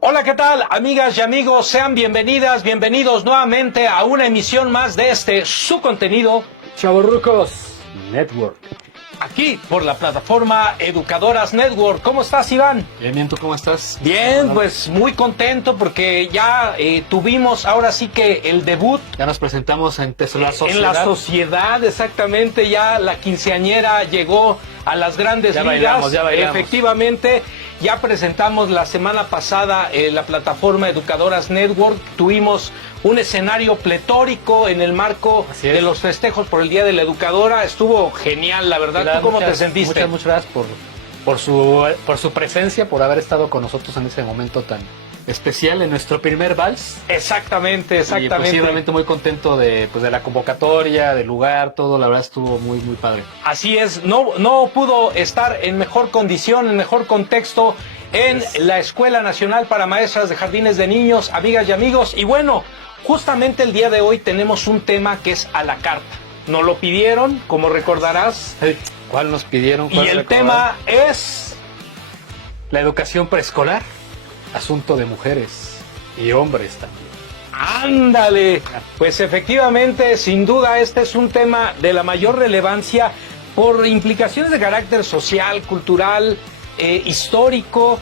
Hola, ¿qué tal, amigas y amigos? Sean bienvenidas, bienvenidos nuevamente a una emisión más de su contenido Chavorrucos Network. aquí por la plataforma Educadoras Network. ¿Cómo estás, Iván? Bien, ¿tú cómo estás? Bien, pues muy contento porque ya tuvimos ahora sí que el debut. Ya nos presentamos en la sociedad. En la sociedad, exactamente, ya la quinceañera llegó a las grandes ligas. Ya bailamos. Efectivamente, ya presentamos la semana pasada la plataforma Educadoras Network. Tuvimos un escenario pletórico en el marco de los festejos por el Día de la Educadora. Estuvo genial, la verdad. ¿Tú cómo te sentiste? Muchas gracias por su presencia, por haber estado con nosotros en ese momento tan especial, en nuestro primer vals. Exactamente. Y pues, sí, realmente muy contento de la convocatoria, del lugar, todo, la verdad estuvo muy padre. Así es, no pudo estar en mejor condición, en mejor contexto en la Escuela Nacional para Maestras de Jardines de Niños, amigas y amigos. Y bueno, justamente el día de hoy tenemos un tema que es a la carta. Nos lo pidieron, como recordarás. ¿Cuál nos pidieron? Y el tema es la educación preescolar, asunto de mujeres y hombres también. ¡Ándale! Pues efectivamente, sin duda, este es un tema de la mayor relevancia por implicaciones de carácter social, cultural, histórico.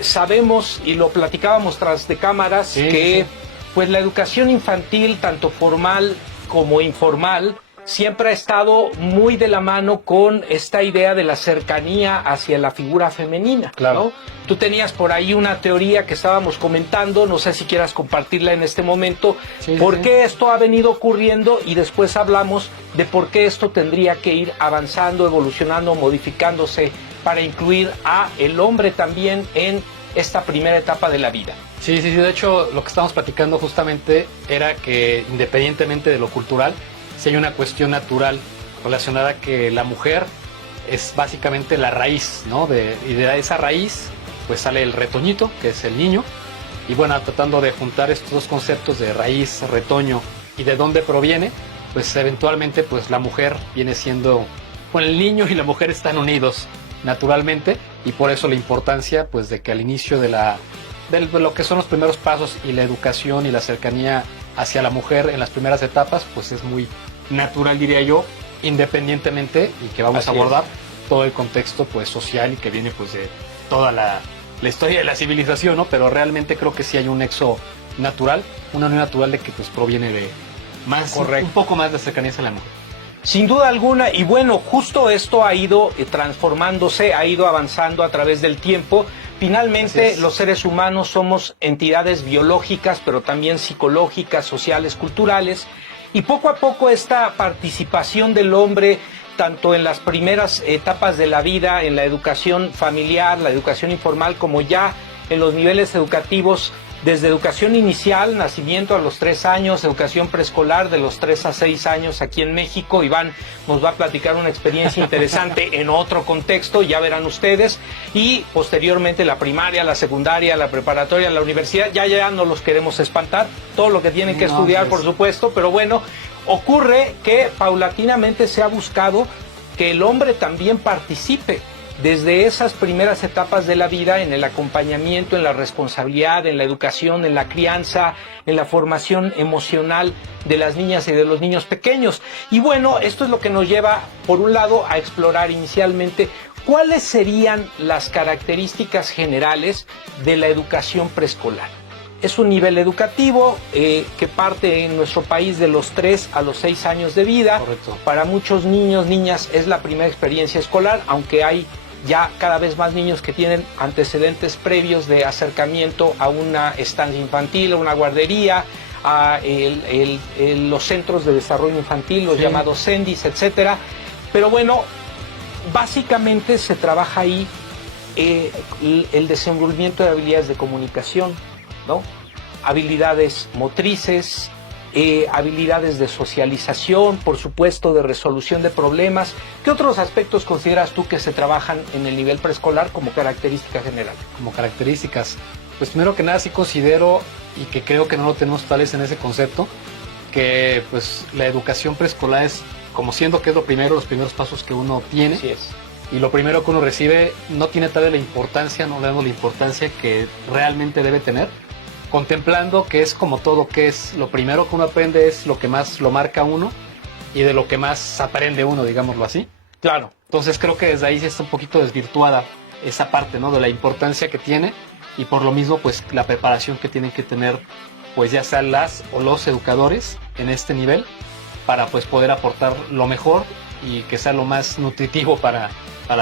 Sabemos, y lo platicábamos tras de cámaras, que pues la educación infantil, tanto formal como informal, siempre ha estado muy de la mano con esta idea de la cercanía hacia la figura femenina, claro, ¿no? Tú tenías por ahí una teoría que estábamos comentando, no sé si quieras compartirla en este momento, por qué esto ha venido ocurriendo, y después hablamos de por qué esto tendría que ir avanzando, evolucionando, modificándose para incluir a el hombre también en esta primera etapa de la vida. Sí, de hecho lo que estábamos platicando justamente era que independientemente de lo cultural, si hay una cuestión natural relacionada a que la mujer es básicamente la raíz, ¿no? Y de esa raíz pues sale el retoñito, que es el niño, y bueno, tratando de juntar estos dos conceptos de raíz, retoño y de dónde proviene, pues eventualmente pues la mujer viene siendo, bueno, el niño y la mujer están unidos naturalmente, y por eso la importancia pues de que al inicio de lo que son los primeros pasos y la educación y la cercanía hacia la mujer en las primeras etapas pues es muy natural, diría yo, independientemente, y que vamos a abordar todo el contexto pues social y que viene pues de toda la historia de la civilización, ¿no? Pero realmente creo que sí hay un nexo natural, una unión natural de que pues proviene de más, un poco más de cercanía hacia la mujer. Sin duda alguna, y bueno, justo esto ha ido transformándose, ha ido avanzando a través del tiempo. Finalmente, los seres humanos somos entidades biológicas, pero también psicológicas, sociales, culturales, y poco a poco esta participación del hombre, tanto en las primeras etapas de la vida, en la educación familiar, la educación informal, como ya en los niveles educativos, desde educación inicial, nacimiento a los 3 años, educación preescolar de los 3 a 6 años aquí en México. Iván nos va a platicar una experiencia interesante en otro contexto, ya verán ustedes, y posteriormente la primaria, la secundaria, la preparatoria, la universidad. Ya no los queremos espantar, todo lo que tienen que estudiar, por supuesto, pero bueno, ocurre que paulatinamente se ha buscado que el hombre también participe desde esas primeras etapas de la vida, en el acompañamiento, en la responsabilidad, en la educación, en la crianza, en la formación emocional de las niñas y de los niños pequeños. Y bueno, esto es lo que nos lleva, por un lado, a explorar inicialmente cuáles serían las características generales de la educación preescolar. Es un nivel educativo que parte en nuestro país de los 3 a los 6 años de vida. Correcto. Para muchos niños, niñas, es la primera experiencia escolar, aunque hay ya cada vez más niños que tienen antecedentes previos de acercamiento a una estancia infantil, a una guardería, a los centros de desarrollo infantil, los llamados CENDIs, etcétera. Pero bueno, básicamente se trabaja ahí el desenvolvimiento de habilidades de comunicación, ¿no? Habilidades motrices, habilidades de socialización, por supuesto, de resolución de problemas. ¿Qué otros aspectos consideras tú que se trabajan en el nivel preescolar como característica general? Como características, pues primero que nada sí considero, y que creo que no lo tenemos tales en ese concepto, que pues la educación preescolar es, como siendo que es lo primero, los primeros pasos que uno tiene, y lo primero que uno recibe no tiene tal vez la importancia, no le damos la importancia que realmente debe tener, contemplando que es como todo, que es lo primero que uno aprende es lo que más lo marca uno y de lo que más aprende uno, digámoslo así. Claro. Entonces creo que desde ahí sí está un poquito desvirtuada esa parte, ¿no? De la importancia que tiene y por lo mismo pues la preparación que tienen que tener pues ya sean las o los educadores en este nivel para pues poder aportar lo mejor y que sea lo más nutritivo para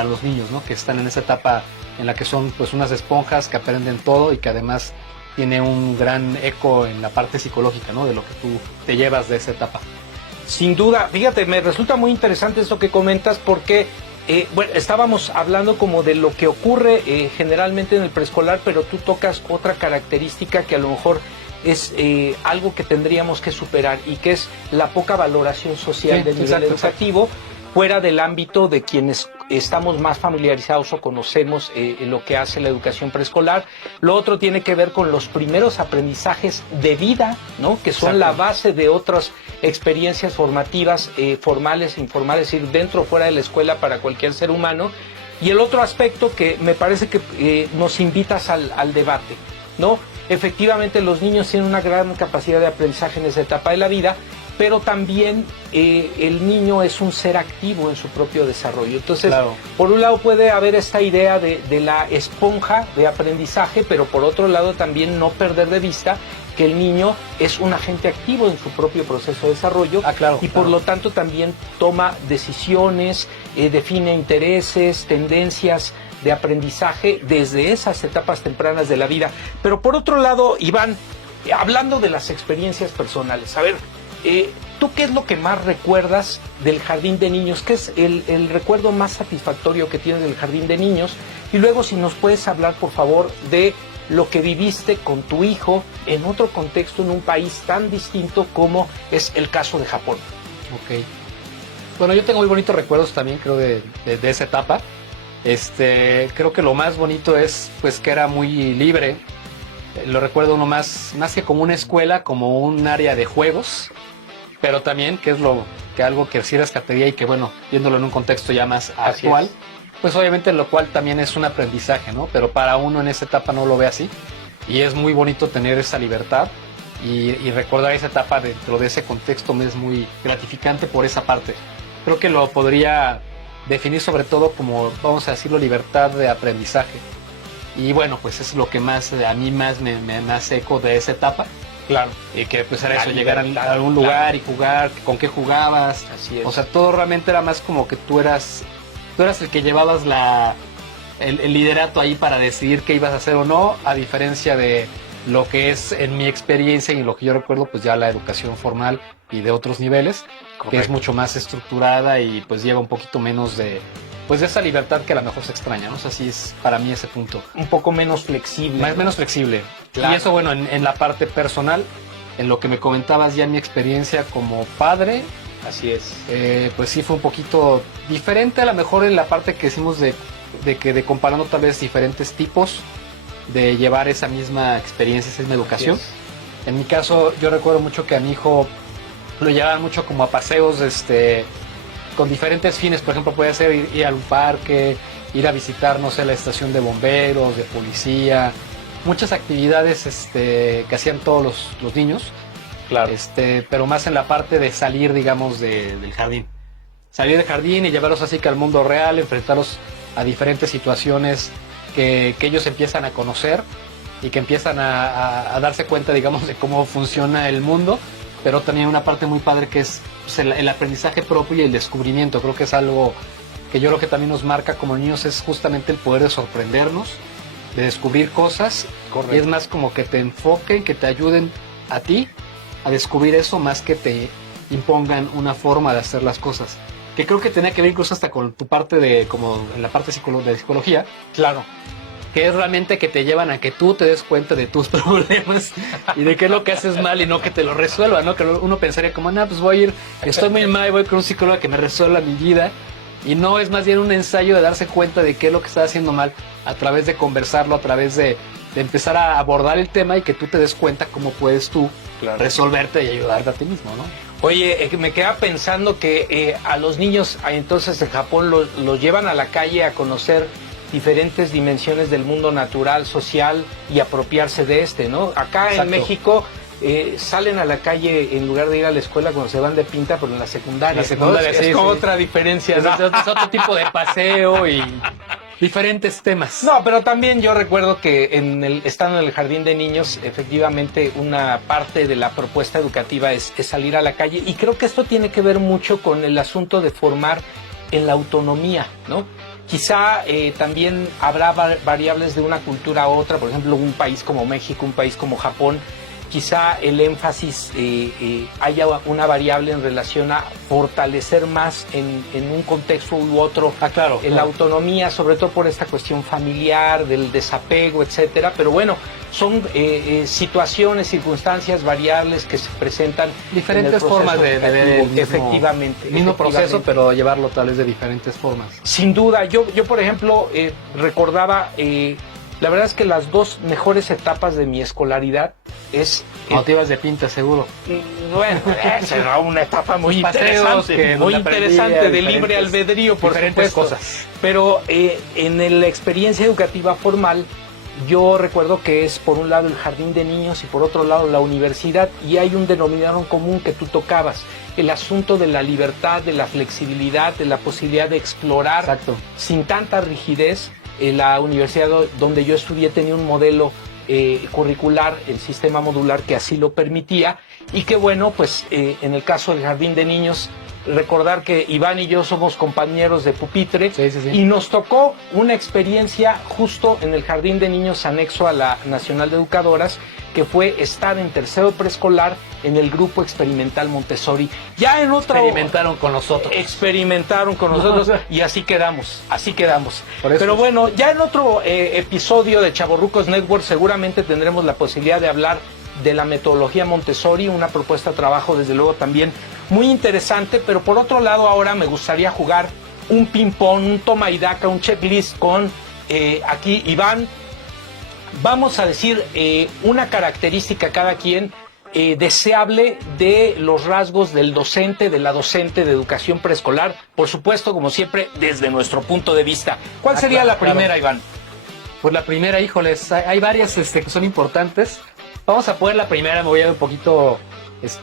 los niños, ¿no? Que están en esa etapa en la que son pues unas esponjas que aprenden todo y que además tiene un gran eco en la parte psicológica, ¿no? De lo que tú te llevas de esa etapa. Sin duda, fíjate, me resulta muy interesante esto que comentas porque, bueno, estábamos hablando como de lo que ocurre generalmente en el preescolar, pero tú tocas otra característica que a lo mejor es algo que tendríamos que superar y que es la poca valoración social del nivel educativo fuera del ámbito de quienes estamos más familiarizados o conocemos lo que hace la educación preescolar. Lo otro tiene que ver con los primeros aprendizajes de vida, ¿no? Que son la base de otras experiencias formativas, formales e informales, es decir, dentro o fuera de la escuela para cualquier ser humano. Y el otro aspecto que me parece que nos invitas al debate, ¿no? Efectivamente, los niños tienen una gran capacidad de aprendizaje en esa etapa de la vida, pero también el niño es un ser activo en su propio desarrollo. Entonces, claro, por un lado puede haber esta idea de la esponja de aprendizaje, pero por otro lado también no perder de vista que el niño es un agente activo en su propio proceso de desarrollo y por lo tanto también toma decisiones, define intereses, tendencias de aprendizaje desde esas etapas tempranas de la vida. Pero por otro lado, Iván, hablando de las experiencias personales, a ver, ¿tú qué es lo que más recuerdas del jardín de niños? ¿Qué es el recuerdo más satisfactorio que tienes del jardín de niños? Y luego si nos puedes hablar, por favor, de lo que viviste con tu hijo en otro contexto, en un país tan distinto como es el caso de Japón. Ok. Bueno, yo tengo muy bonitos recuerdos también, creo, de esa etapa. Creo que lo más bonito es pues que era muy libre. Lo recuerdo uno más que como una escuela, como un área de juegos, pero también que es algo que sí rescataría y que bueno, viéndolo en un contexto ya más actual, pues obviamente lo cual también es un aprendizaje, ¿no? Pero para uno en esa etapa no lo ve así y es muy bonito tener esa libertad y recordar esa etapa dentro de ese contexto me es muy gratificante por esa parte. Creo que lo podría definir sobre todo como, vamos a decirlo, libertad de aprendizaje. Y bueno, pues es lo que más a mí más me hace eco de esa etapa. Claro. Y que pues era eso, llegar a algún lugar y jugar, con qué jugabas. Así es. O sea, todo realmente era más como que tú eras el que llevabas el liderato ahí para decidir qué ibas a hacer o no, a diferencia de lo que es en mi experiencia y lo que yo recuerdo, pues ya la educación formal y de otros niveles, correcto, que es mucho más estructurada y pues lleva un poquito menos de esa libertad que a lo mejor se extraña, ¿no? O sea, sí es para mí ese punto. Un poco menos flexible. Más, ¿no? Menos flexible. Claro. Y eso, bueno, en la parte personal, en lo que me comentabas ya en mi experiencia como padre. Así es. Pues sí fue un poquito diferente a lo mejor en la parte que hicimos de comparando tal vez diferentes tipos de llevar esa misma experiencia, esa misma educación. En mi caso, yo recuerdo mucho que a mi hijo lo llevaban mucho como a paseos, con diferentes fines. Por ejemplo, puede ser ir a un parque, ir a visitar, no sé, la estación de bomberos, de policía, muchas actividades que hacían todos los niños. Claro. Pero más en la parte de salir, digamos, del jardín. Salir del jardín y llevarlos así que al mundo real, enfrentarlos a diferentes situaciones que ellos empiezan a conocer y que empiezan a darse cuenta, digamos, de cómo funciona el mundo, pero también una parte muy padre que es pues, el aprendizaje propio y el descubrimiento. Creo que es algo que yo creo que también nos marca como niños, es justamente el poder de sorprendernos, de descubrir cosas. Correcto. Y es más como que te enfoquen, que te ayuden a ti a descubrir eso, más que te impongan una forma de hacer las cosas. Que creo que tenía que ver incluso hasta con tu parte como en la parte de psicología. Claro. Que es realmente que te llevan a que tú te des cuenta de tus problemas y de qué es lo que haces mal y no que te lo resuelva, ¿no? Que uno pensaría como, no, pues estoy muy mal, voy con un psicólogo que me resuelva mi vida. Y no, es más bien un ensayo de darse cuenta de qué es lo que estás haciendo mal a través de conversarlo, a través de empezar a abordar el tema y que tú te des cuenta cómo puedes tú resolverte y ayudarte a ti mismo, ¿no? Oye, me queda pensando que a los niños entonces en Japón los llevan a la calle a conocer diferentes dimensiones del mundo natural, social y apropiarse de ¿no? Acá Exacto. en México salen a la calle en lugar de ir a la escuela cuando se van de pinta, pero en la secundaria. La secundaria, ¿no? sí, es como sí. otra diferencia, Es, ¿no? es otro tipo de paseo y diferentes temas. No, pero también yo recuerdo que estando en el jardín de niños, efectivamente una parte de la propuesta educativa es salir a la calle, y creo que esto tiene que ver mucho con el asunto de formar en la autonomía, ¿no? Quizá también habrá variables de una cultura a otra, por ejemplo, un país como México, un país como Japón, quizá el énfasis haya una variable en relación a fortalecer más en un contexto u otro claro, la autonomía, sobre todo por esta cuestión familiar, del desapego, etcétera. Pero bueno, son situaciones, circunstancias, variables que se presentan. Diferentes formas de ver el mismo, efectivamente. Mismo proceso, pero llevarlo tal vez de diferentes formas. Sin duda, yo por ejemplo, recordaba... la verdad es que las dos mejores etapas de mi escolaridad es... Cuando te ibas de pinta, seguro. Bueno, esa era una etapa muy paseos interesante, muy interesante, de libre albedrío, por diferentes supuesto. cosas. Pero en la experiencia educativa formal, yo recuerdo que es por un lado el jardín de niños y por otro lado la universidad, y hay un denominador común que tú tocabas, el asunto de la libertad, de la flexibilidad, de la posibilidad de explorar. Exacto. Sin tanta rigidez. La universidad donde yo estudié tenía un modelo curricular, el sistema modular, que así lo permitía, y que bueno, pues en el caso del jardín de niños, recordar que Iván y yo somos compañeros de pupitre, sí. Y nos tocó una experiencia justo en el jardín de niños anexo a la Nacional de Educadoras, que fue estar en tercero preescolar en el grupo experimental Montessori. Ya en otra... Experimentaron con nosotros. Experimentaron con nosotros y así quedamos, Por eso. Pero bueno, ya en otro episodio de Chavorrucos Network seguramente tendremos la posibilidad de hablar de la metodología Montessori, una propuesta de trabajo desde luego también muy interesante, pero por otro lado ahora me gustaría jugar un ping-pong, un toma y daca, un checklist con aquí Iván. Vamos a decir una característica cada quien deseable de los rasgos del docente, de la docente de educación preescolar, por supuesto, como siempre, desde nuestro punto de vista. ¿Cuál sería la primera, Iván? Pues la primera, híjoles, hay varias que son importantes. Vamos a poner la primera, me voy a ver un poquito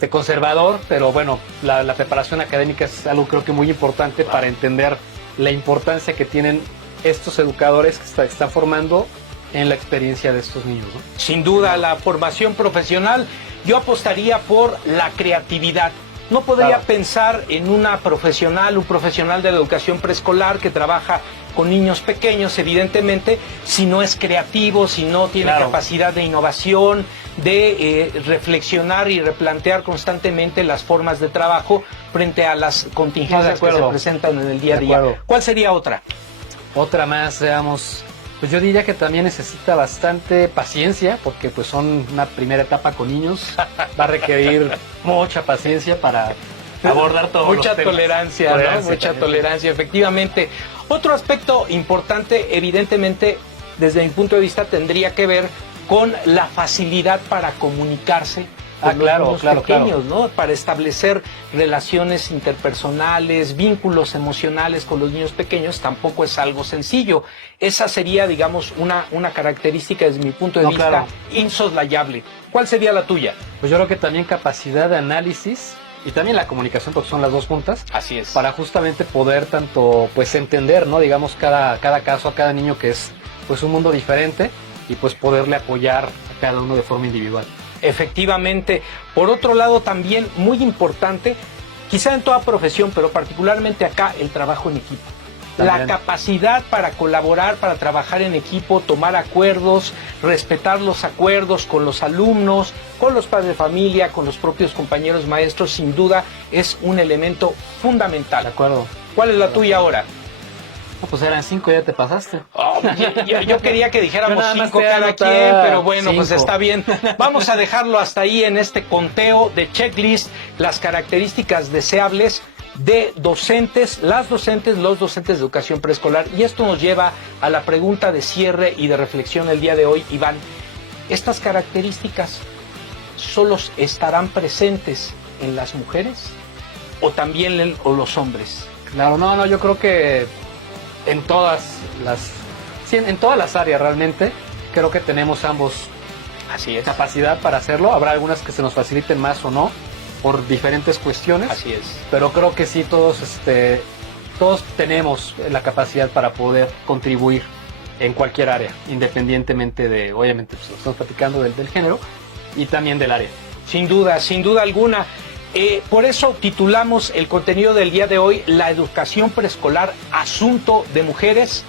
conservador, pero bueno, la preparación académica es algo creo que muy importante para entender la importancia que tienen estos educadores que están formando en la experiencia de estos niños, ¿no? Sin duda, la formación profesional, yo apostaría por la creatividad. No podría pensar en un profesional de la educación preescolar que trabaja con niños pequeños, evidentemente, si no es creativo, si no tiene capacidad de innovación, de reflexionar y replantear constantemente las formas de trabajo frente a las contingencias que se presentan en el día a día. ¿Cuál sería otra? Otra más, veamos, pues yo diría que también necesita bastante paciencia, porque pues son una primera etapa con niños, va a requerir mucha paciencia para abordar todos los temas. Tolerancia, ¿no? Mucha tolerancia, efectivamente. Otro aspecto importante, evidentemente, desde mi punto de vista, tendría que ver con la facilidad para comunicarse con los niños pequeños, ¿no? Para establecer relaciones interpersonales, vínculos emocionales con los niños pequeños, tampoco es algo sencillo. Esa sería, digamos, una característica desde mi punto de vista insoslayable. ¿Cuál sería la tuya? Pues yo creo que también capacidad de análisis y también la comunicación, porque son las dos juntas. Así es. Para justamente poder tanto pues entender, ¿no? Digamos, cada caso, a cada niño, que es pues un mundo diferente, y pues poderle apoyar a cada uno de forma individual. Efectivamente. Por otro lado, también muy importante, quizá en toda profesión, pero particularmente acá, el trabajo en equipo. También. La capacidad para colaborar, para trabajar en equipo, tomar acuerdos, respetar los acuerdos con los alumnos, con los padres de familia, con los propios compañeros maestros, sin duda es un elemento fundamental. De acuerdo. ¿Cuál es la tuya ahora? No, pues eran 5, ya te pasaste. Oh, yo quería que dijéramos 5 cada quien, pero bueno, pues está bien. Vamos a dejarlo hasta ahí en este conteo de checklist, las características deseables de docentes, los docentes de educación preescolar. Y esto nos lleva a la pregunta de cierre y de reflexión el día de hoy, Iván. ¿Estas características solo estarán presentes en las mujeres o también o los hombres? Claro, no, yo creo que en todas en todas las áreas realmente creo que tenemos ambos Así es. capacidad para hacerlo. Habrá algunas que se nos faciliten más o no por diferentes cuestiones. Así es. Pero creo que sí todos tenemos la capacidad para poder contribuir en cualquier área, independientemente de, obviamente, pues, estamos platicando del género y también del área. Sin duda alguna. Por eso titulamos el contenido del día de hoy, la educación preescolar, asunto de mujeres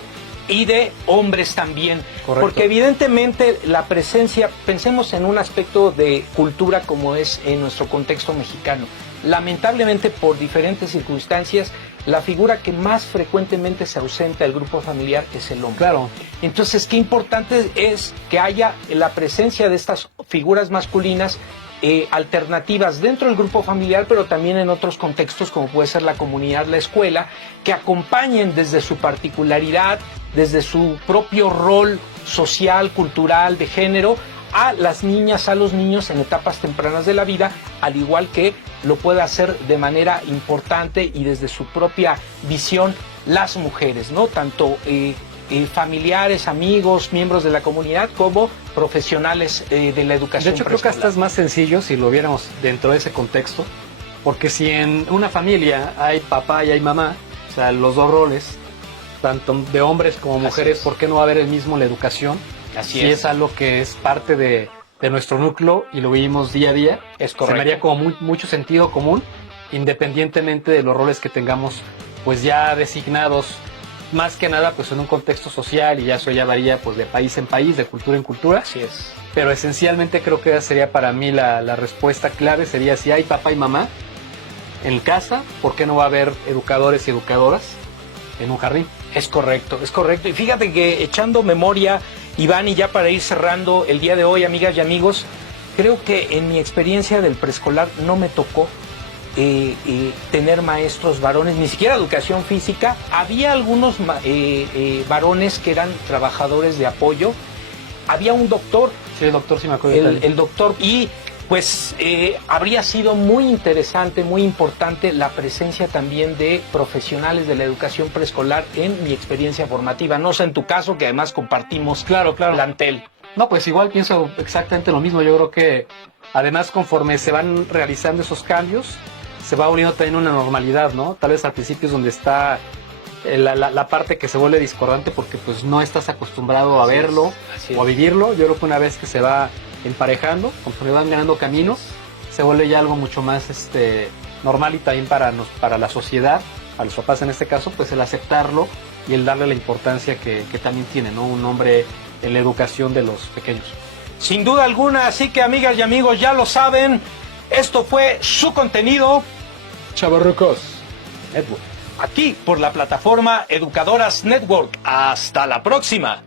y de hombres también. Correcto. Porque evidentemente la presencia, pensemos en un aspecto de cultura como es en nuestro contexto mexicano. Lamentablemente, por diferentes circunstancias, la figura que más frecuentemente se ausenta del grupo familiar es el hombre. Claro. Entonces, qué importante es que haya la presencia de estas figuras masculinas alternativas dentro del grupo familiar, pero también en otros contextos como puede ser la comunidad, la escuela, que acompañen desde su particularidad, desde su propio rol social, cultural, de género, a las niñas, a los niños en etapas tempranas de la vida, al igual que lo puede hacer de manera importante y desde su propia visión las mujeres, ¿no? Tanto familiares, amigos, miembros de la comunidad, como profesionales de la educación. De hecho, creo que hasta es más sencillo si lo viéramos dentro de ese contexto, porque si en una familia hay papá y hay mamá, o sea, los dos roles, tanto de hombres como mujeres, ¿por qué no va a haber el mismo en la educación? Así si es. es algo que es parte de nuestro núcleo y lo vivimos día a día, Es se correcto. me haría como mucho sentido común, independientemente de los roles que tengamos pues ya designados, más que nada pues en un contexto social, y ya eso ya varía pues de país en país, de cultura en cultura. Así es. Pero esencialmente creo que esa sería para mí la respuesta clave, sería si hay papá y mamá en casa, ¿por qué no va a haber educadores y educadoras en un jardín? Es correcto, es correcto. Y fíjate que echando memoria, Iván, y ya para ir cerrando el día de hoy, amigas y amigos, creo que en mi experiencia del preescolar no me tocó tener maestros varones, ni siquiera educación física. Había algunos varones que eran trabajadores de apoyo. Había un doctor, Sí, el doctor, sí me acuerdo. el doctor, y pues habría sido muy interesante, muy importante la presencia también de profesionales de la educación preescolar en mi experiencia formativa. No sé en tu caso, que además compartimos Claro. plantel. No, pues igual pienso exactamente lo mismo. Yo creo que además conforme se van realizando esos cambios, se va volviendo también una normalidad, ¿no? Tal vez al principio es donde está la parte que se vuelve discordante porque pues no estás acostumbrado a Así es, verlo así o a es. vivirlo. Yo creo que una vez que se va emparejando, conforme van ganando camino, se vuelve ya algo mucho más normal, y también para la sociedad, para los papás en este caso, pues el aceptarlo y el darle la importancia que también tiene, ¿no? Un hombre en la educación de los pequeños. Sin duda alguna, así que amigas y amigos, ya lo saben, esto fue su contenido Chavorrucos Network. aquí por la plataforma Educadoras Network. Hasta la próxima.